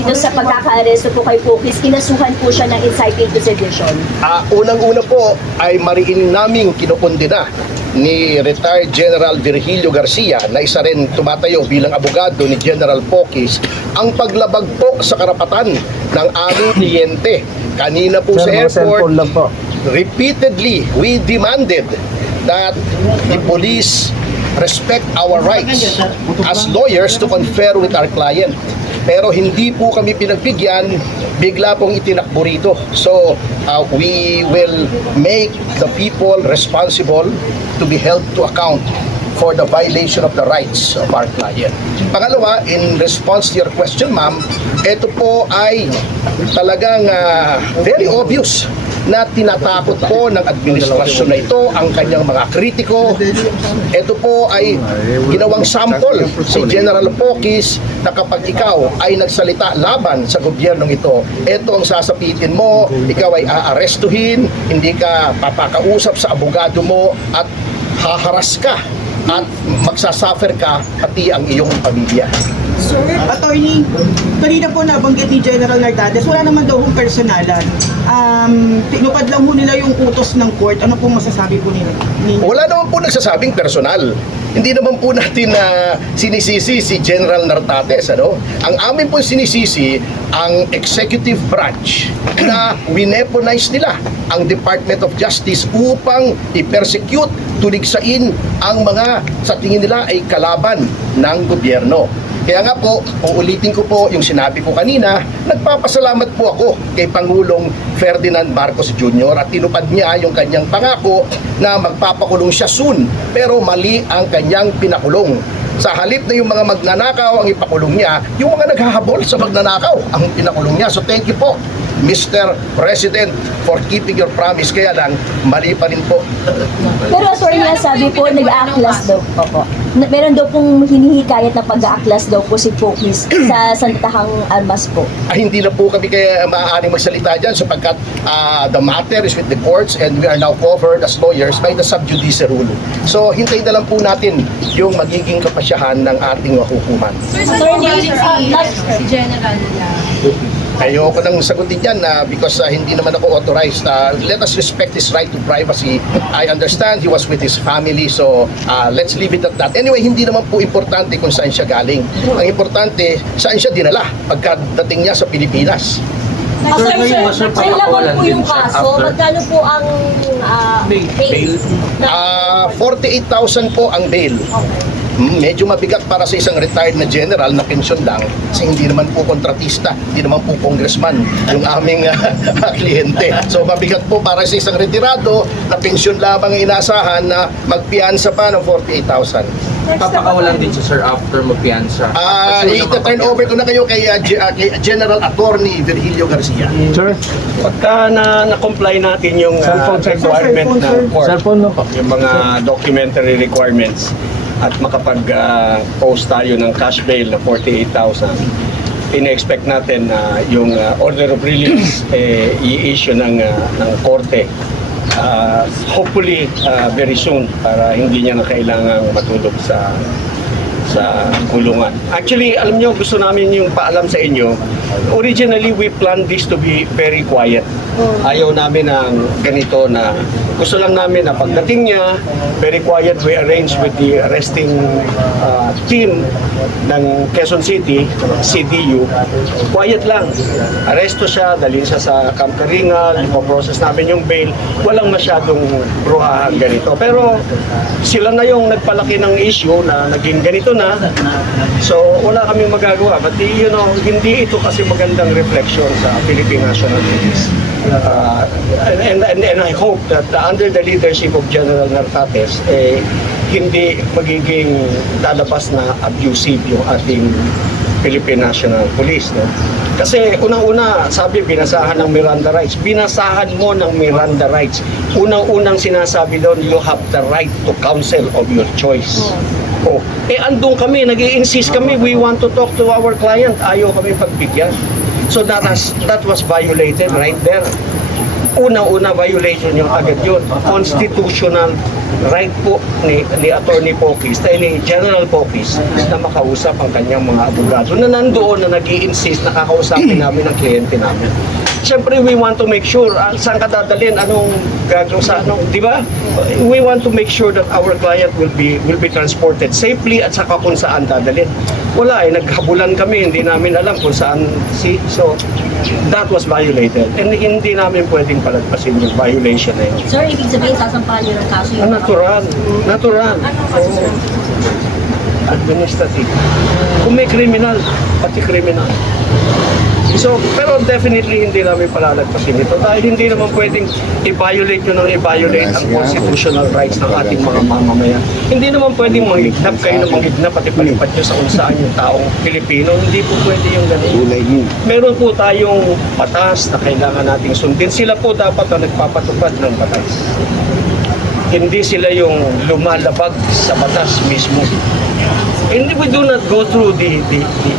Dito sa pagkaka-aresto po kay Pokis, kinasuhan po siya ng inciting to sedition. Unang-una po ay mariin naming kinukundina ni retired General Virgilio Garcia na isa rin tumatayo bilang abogado ni General Pokis ang paglabag po sa karapatan ng aming kliyente. Kanina po sa airport, repeatedly we demanded that the police respect our rights as lawyers to confer with our client. Pero hindi po kami pinagbigyan, bigla pong itinakbo rito. So, we will make the people responsible to be held to account for the violation of the rights of our client. Pangalawa, in response to your question, ma'am, ito po ay talagang very obvious na tinatakot po ng administrasyon na ito ang kanyang mga kritiko. Ito po ay ginawang sample si General Pokis na kapag ikaw ay nagsalita laban sa gobyernong ito, ito ang sasapitin mo, ikaw ay aarestuhin, hindi ka papakausap sa abogado mo at haharas ka at magsasuffer ka pati ang iyong pamilya. Sir, attorney, kanina po nabanggit ni General Nartates, wala naman daw kung personalan. Tinupad lang po nila yung utos ng court. Ano po masasabi po nila? Wala naman po nagsasabing personal. Hindi naman po natin sinisisi si General Nartates. Ang amin po sinisisi ang executive branch na wineponize nila ang Department of Justice upang i-persecute, tuligsain ang mga sa tingin nila ay kalaban ng gobyerno. Kaya nga po, uulitin ko po yung sinabi ko kanina, nagpapasalamat po ako kay Pangulong Ferdinand Marcos Jr. at tinupad niya yung kanyang pangako na magpapakulong siya soon, pero mali ang kanyang pinakulong. Sa halip na yung mga magnanakaw ang ipakulong niya, yung mga naghahabol sa magnanakaw ang pinakulong niya. So thank you po, Mr. President, for keeping your promise. Kaya lang, mali pa rin po. Pero attorney, sabi po, nag-aaklas daw po. Meron daw pong hinihikayat na pag-aaklas daw po si Pokis sa Santahang Armas po. Hindi na po kami kaya maaaring magsalita dyan sapagkat the matter is with the courts and we are now covered as lawyers by the sub judice rule. So hintayin na lang po natin yung magiging kapasyahan ng ating hukuman. Attorney, si General Ayoko nang sagutin yan because hindi naman ako authorized. Let us respect his right to privacy. I understand he was with his family, so let's leave it at that. Anyway, hindi naman po importante kung saan siya galing. Ang importante, saan siya dinala pagkadating niya sa Pilipinas. sir, kailangan po yung kaso. Magkano po ang bail? 48,000 po ang bail. Medyo mabigat para sa isang retired na general na pensyon lang kasi hindi naman po kontratista, hindi naman po congressman yung aming kliyente. So mabigat po para sa isang retirado na pensyon lamang inaasahan na magpiyansa pa ng 48,000. Papakawalan din siya, sir, after magpiyansa. I-turn over ko na kayo kay General Attorney Virgilio Garcia. Sir, pagka na-comply natin yung requirement ng court, yung mga documentary requirements, at makapag-post tayo ng cash bail na 48,000, ina-expect natin na yung order of release i-issue ng korte. Hopefully very soon para hindi niya na kailangang matulog sa kulungan. Actually, alam niyo, gusto namin yung paalam sa inyo. Originally, we planned this to be very quiet. Ayaw namin ng ganito na gusto lang namin na pagdating niya, very quiet. We arrange with the arresting team ng Quezon City, CDU. Quiet lang. Aresto siya, dalhin siya sa Camp Karingal, ipoprocess namin yung bail. Walang masyadong bruhahan ganito. Pero sila na yung nagpalaki ng issue na naging ganito na. So wala kaming magagawa. But hindi ito kasi magandang reflection sa Philippine National Police. And I hope that under the leadership of General Nartates, hindi magiging lalabas na abusive yung ating Philippine National Police. No? Kasi unang-una, sabi, binasahan ng Miranda rights. Binasahan mo ng Miranda rights. Unang-unang sinasabi doon, you have the right to counsel of your choice. Andun kami, nag-i-insist kami, we want to talk to our client. Ayaw kami pagbigyan. So that was violated right there. Unang-una violation yung agad yun. Constitutional right po ni Attorney Pokis, ni General Pokis, na makausap ang kanyang mga abogado na nandoon na nag-i-insist na kakausapin namin ang kliyente namin. Siyempre, we want to make sure saan ka dadalhin, anong gagawin sa ano, di ba? We want to make sure that our client will be transported safely at saka kung saan dadalhin. Wala naghabulan kami, hindi namin alam kung saan so that was violated. And hindi namin pwedeng palagpasin yung violation na yun. Sir, ibig sabihin sasampahan niyo ng kaso yung Natural. Oo. Administrative. Kung may criminal, pati criminal. So, pero definitely hindi namin palalagpasin ito dahil hindi naman pwedeng i-violate yun ang constitutional rights ng ating mga mamamayan. Hindi naman pwedeng manghignap kayo na manghignap at ipalipat nyo sa kung saan yung taong Pilipino. Hindi po pwede yung ganun. Meron po tayong batas na kailangan nating sundin. Sila po dapat na nagpapatupad ng batas. Hindi sila yung lumalabag sa batas mismo. And we do not go through the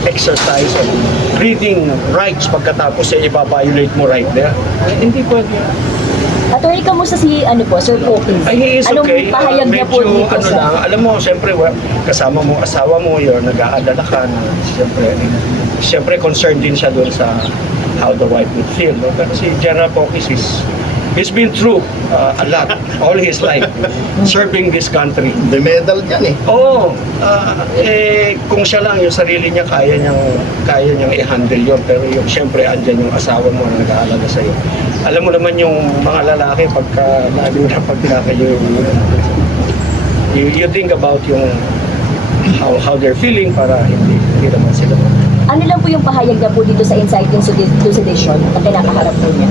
exercise of reading rights pagkatapos ay i-violate mo right there. Hindi pwede. Attorney, kamusta si Sir Pokis? Ay, he is Anong okay. pahayag niya po Medyo, dito sa... lang, alam mo, siyempre, kasama mo, asawa mo, you're nag-aalala ka na, siyempre, concerned din siya doon sa how the wife would feel. No? Pero si General Pokis he's been through a lot all his life serving this country. The medal yan eh. Oo. Kung siya lang, yung sarili niya, kaya niyang i-handle yun. Pero yung, siyempre, andyan yung asawa mo na nag-aalaga sa'yo. Alam mo naman yung mga lalaki, lalo na pag pinakayo you think about yung how they're feeling para hindi naman sila. Ano lang po yung pahayag niya po dito sa inciting to sedition na kinakaharap po niya?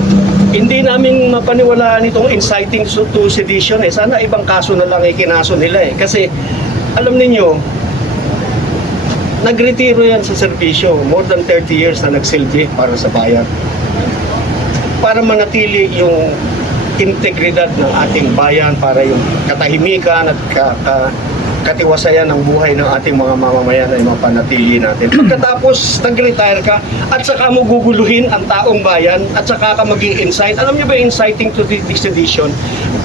Hindi namin mapaniwalaan itong inciting to sedition eh. Sana ibang kaso na lang ikinaso nila eh. Kasi alam ninyo, nagretiro yan sa serbisyo. More than 30 years na nagsilbi para sa bayan. Para manatili yung integridad ng ating bayan, para yung katahimikan at katiwasayan ng buhay ng ating mga mamamayan ay mapanatili natin. Pagkatapos nag-retire ka at saka mo guguluhin ang taong bayan at saka ka mag-i-incite. Alam niyo ba inciting to sedition?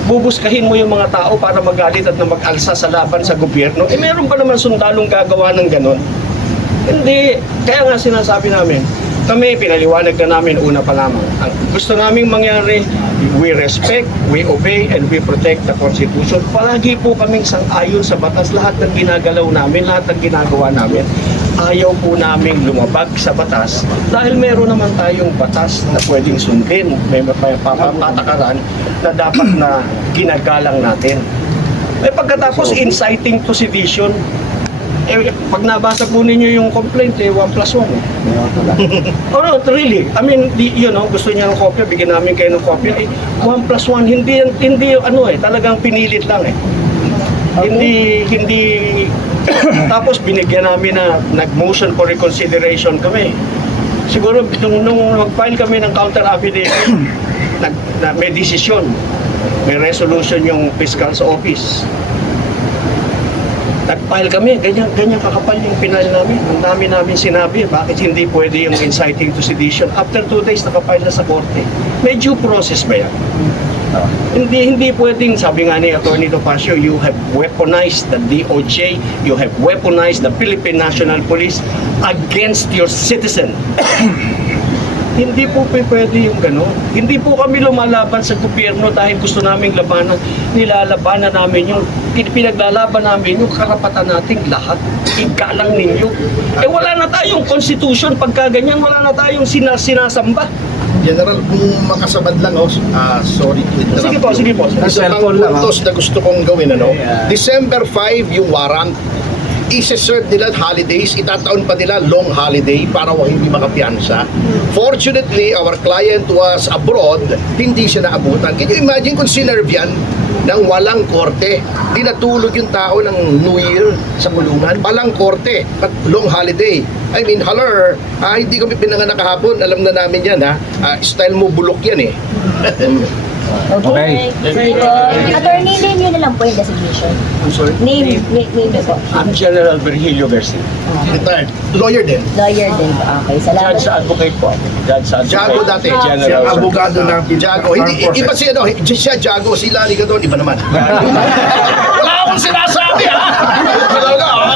Bubuskahin mo yung mga tao para magalit at na mag-alsa sa laban sa gobyerno. Meron ba naman sundalong gagawa ng ganon? Hindi. Kaya nga sinasabi namin, kami, pinaliwanag na namin una pa lamang. Ang gusto naming mangyari, we respect, we obey, and we protect the Constitution. Palagi po kaming sang-ayon sa batas. Lahat ng ginagalaw namin, lahat ng ginagawa namin, ayaw po naming lumabag sa batas dahil meron naman tayong batas na pwedeng sundin. May patakaran na dapat na ginagalang natin. Pagkatapos inciting to sedition, pag nabasa po ninyo yung complaint, 1+1. Oh no, really. I mean, gusto niya ng kopya, bigyan namin kayo ng kopya. 1+1, hindi talagang pinilit lang eh. Hindi, tapos binigyan namin na nag-motion for reconsideration kami. Siguro, nung mag-file kami ng counter affidavit, may desisyon, may resolution yung fiscal sa office. Nag-file kami, ganyan kakapal yung pinal namin. Ang dami namin sinabi, bakit hindi pwede yung inciting to sedition. After 2 days, nakapile na sa korte. May due process ba yan? Hindi pwedeng, sabi nga ni Atty. Topacio, you have weaponized the DOJ, you have weaponized the Philippine National Police against your citizen. Hindi po pwede yung gano'n. Hindi po kami lumalaban sa gobyerno dahil gusto naming labanan. Nilalabanan namin yung pinaglalaban namin yung karapatan nating lahat. Igalang ninyo. Wala na tayong constitution pagka ganyan. Wala na tayong sinasamba. General, kung makasabad lang, sorry to interrupt. Sige po. Isa pang puntos na gusto kong gawin, December 5 yung warrant. I-serve nila holidays, itataon pa nila long holiday para hindi makapiyansa. Fortunately, our client was abroad, hindi siya naabutan. Can you imagine kung sinerve yan ng walang korte? Dinatulog yung tao ng New Year sa kulungan, walang korte, at long holiday. I mean, hindi kami pinanganak kahapon, alam na namin yan, style mo bulok yan eh. Okay. Sige po. Attorney, name nyo na lang po yung designation. I'm sorry. Name nyo po. I'm General Virgilio Garcia. Retired. Lawyer din. Lawyer din po. Okay, salamat. Judge advocate po ako. Judge advocate. Jago dati. General. Siya ang abogado ng Jago. Hindi, iba si ano, siya Jago, si Lani doon, iba naman. Wala akong sinasabi ha. Talaga ha.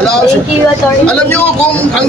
Wala akong Thank you, Attorney. Alam niyo kung ang